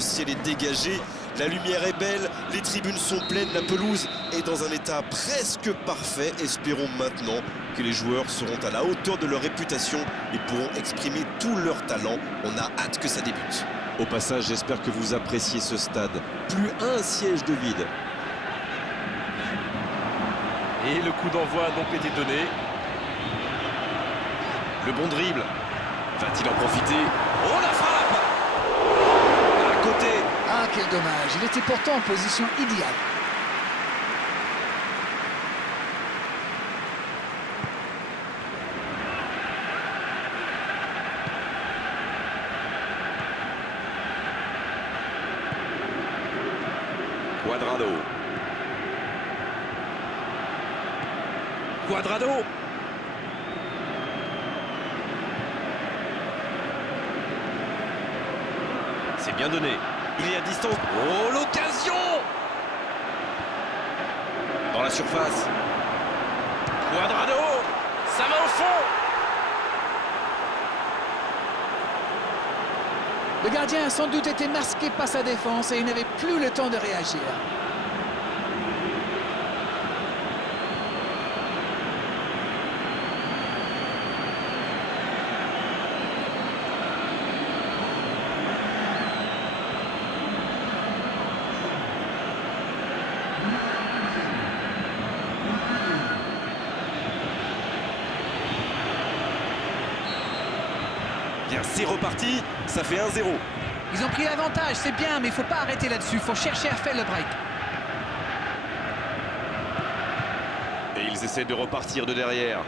le ciel est dégagé, la lumière est belle, les tribunes sont pleines, la pelouse est dans un état presque parfait. Espérons maintenant que les joueurs seront à la hauteur de leur réputation et pourront exprimer tout leur talent. On a hâte que ça débute. Au passage, j'espère que vous appréciez ce stade. Plus un siège de vide. Et le coup d'envoi a donc été donné. Le bon dribble. Va-t-il en profiter? Oh, la frappe! À côté. Ah, quel dommage. Il était pourtant en position idéale. Cuadrado. Cuadrado. C'est bien donné. Il est à distance. Oh, l'occasion! Dans la surface. Cuadrado. Ça va au fond. Le gardien a sans doute été masqué par sa défense et il n'avait plus le temps de réagir. Bien, c'est reparti, ça fait 1-0. Ils ont pris l'avantage, c'est bien, mais il ne faut pas arrêter là-dessus. Il faut chercher à faire le break. Et ils essaient de repartir de derrière.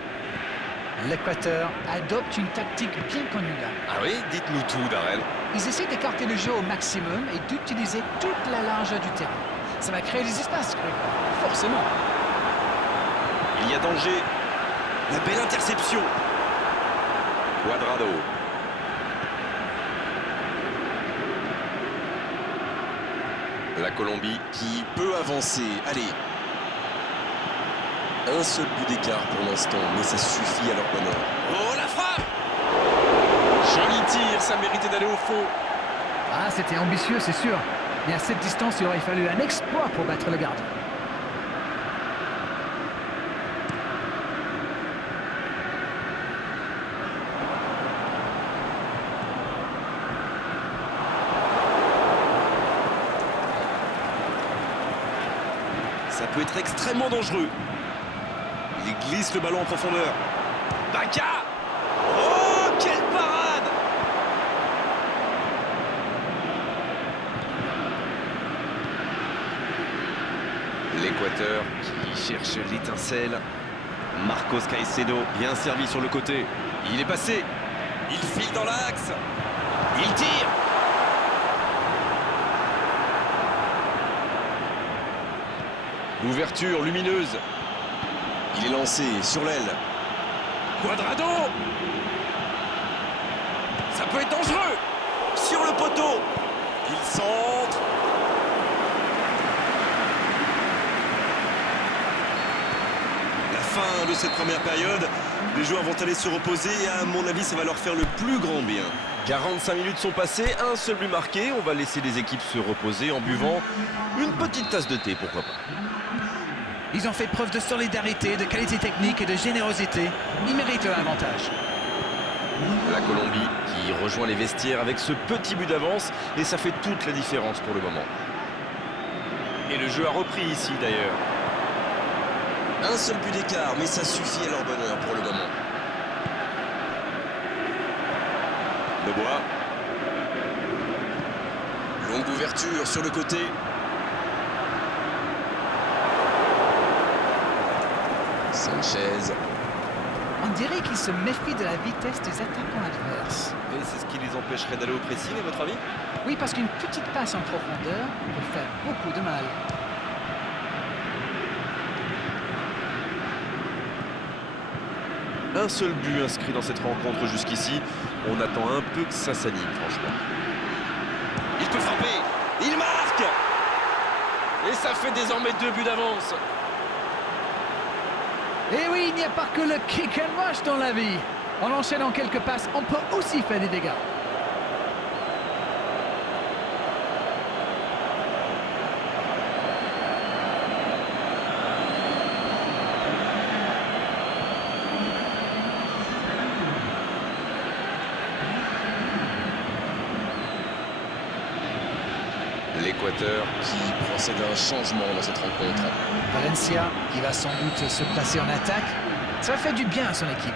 L'Équateur adopte une tactique bien connue là. Ah oui? Dites-nous tout, Darrell. Ils essaient d'écarter le jeu au maximum et d'utiliser toute la largeur du terrain. Ça va créer des espaces, forcément. Il y a danger. La belle interception. Cuadrado. La Colombie Qui peut avancer. Allez. Un seul but d'écart pour l'instant, mais ça suffit à leur bonheur. Oh, la frappe! Joli tir, ça méritait d'aller au fond. Ah, c'était ambitieux, c'est sûr. Mais à cette distance, il aurait fallu un exploit pour battre le gardien. Ça peut être extrêmement dangereux. Il glisse le ballon en profondeur. Baka! Oh, quelle parade! L'Équateur qui cherche l'étincelle. Marcos Caicedo, bien servi sur le côté. Il est passé. Il file dans l'axe. Il tire. L'ouverture lumineuse. Il est lancé sur l'aile. Cuadrado. Ça peut être dangereux. Sur le poteau. Il centre. La fin de cette première période. Les joueurs vont aller se reposer et à mon avis, ça va leur faire le plus grand bien. 45 minutes sont passées, un seul but marqué. On va laisser les équipes se reposer en buvant une petite tasse de thé, pourquoi pas. Ils ont fait preuve de solidarité, de qualité technique et de générosité. Ils méritent leur avantage. La Colombie qui rejoint les vestiaires avec ce petit but d'avance et ça fait toute la différence pour le moment. Et le jeu a repris ici d'ailleurs. Un seul but d'écart, mais ça suffit à leur bonheur pour le moment. Lebois. Longue ouverture sur le côté. Sanchez. On dirait qu'ils se méfient de la vitesse des attaquants adverses. Et c'est ce qui les empêcherait d'aller au pressing, à votre avis? Oui, parce qu'une petite passe en profondeur peut faire beaucoup de mal. Un seul but inscrit dans cette rencontre jusqu'ici. On attend un peu que ça s'anime, franchement. Il peut frapper. Il marque. Et ça fait désormais 2 buts d'avance. Et oui, il n'y a pas que le kick and rush dans la vie. En enchaînant quelques passes, on peut aussi faire des dégâts. L'Équateur qui procède à un changement dans cette rencontre. Valencia qui va sans doute se placer en attaque. Ça fait du bien à son équipe.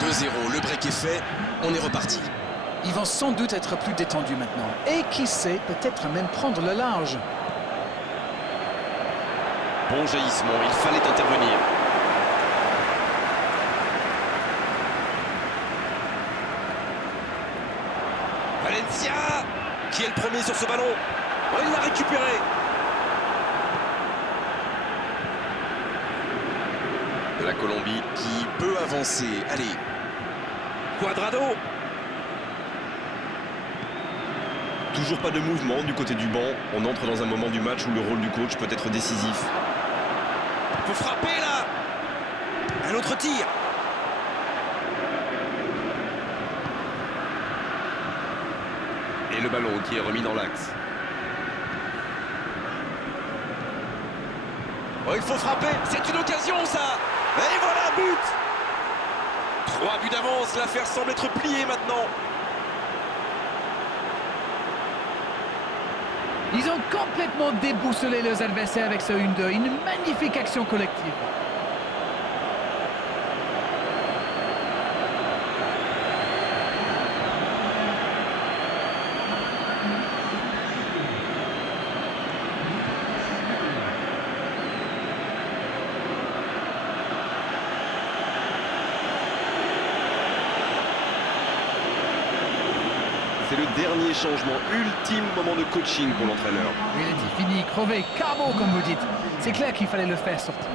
2-0, le break est fait, on est reparti. Ils vont sans doute être plus détendus maintenant. Et qui sait, peut-être même prendre le large. Bon jaillissement, il fallait intervenir. Valencia, qui est le premier sur ce ballon. Oh, il l'a récupéré. La Colombie Qui peut avancer, allez. Cuadrado. Toujours pas de mouvement du côté du banc. On entre dans un moment du match où le rôle du coach peut être décisif. Il faut frapper là. Un autre tir. Et le ballon qui est remis dans l'axe. Oh, il faut frapper. C'est une occasion ça. Et voilà, but. 3 buts d'avance. L'affaire semble être pliée maintenant. Ils ont complètement déboussolé leurs adversaires avec ce 1-2. Une magnifique action collective. C'est le dernier changement, ultime moment de coaching pour l'entraîneur. Il a dit fini, crevé, carbo comme vous dites. C'est clair qu'il fallait le faire sortir.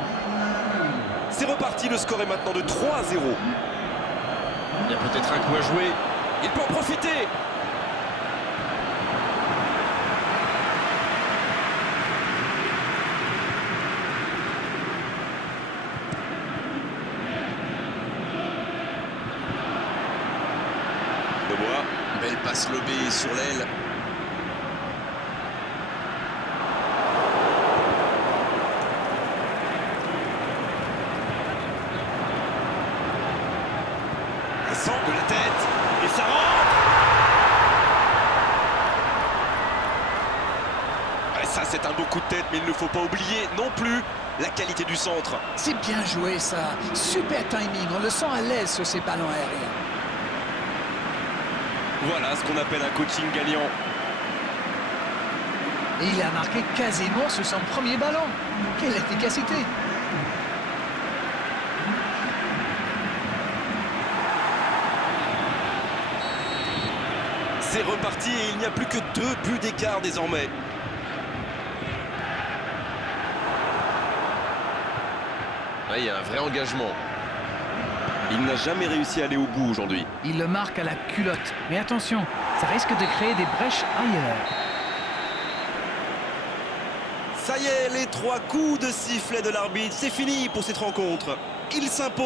C'est reparti, le score est maintenant de 3-0. Il y a peut-être un coup à jouer. Il peut en profiter. Debois. Belle passe lobée sur l'aile. Un centre de la tête. Et ça rentre. Et ça, c'est un beau coup de tête, mais il ne faut pas oublier non plus la qualité du centre. C'est bien joué ça. Super timing. On le sent à l'aise sur ces ballons aériens. Voilà ce qu'on appelle un coaching gagnant. Et il a marqué quasiment sur son premier ballon. Quelle efficacité! C'est reparti et il n'y a plus que 2 buts d'écart désormais. Ah, il y a un vrai engagement. Il n'a jamais réussi à aller au bout aujourd'hui. Il le marque à la culotte. Mais attention, ça risque de créer des brèches ailleurs. Ça y est, les 3 coups de sifflet de l'arbitre, c'est fini pour cette rencontre. Il s'impose.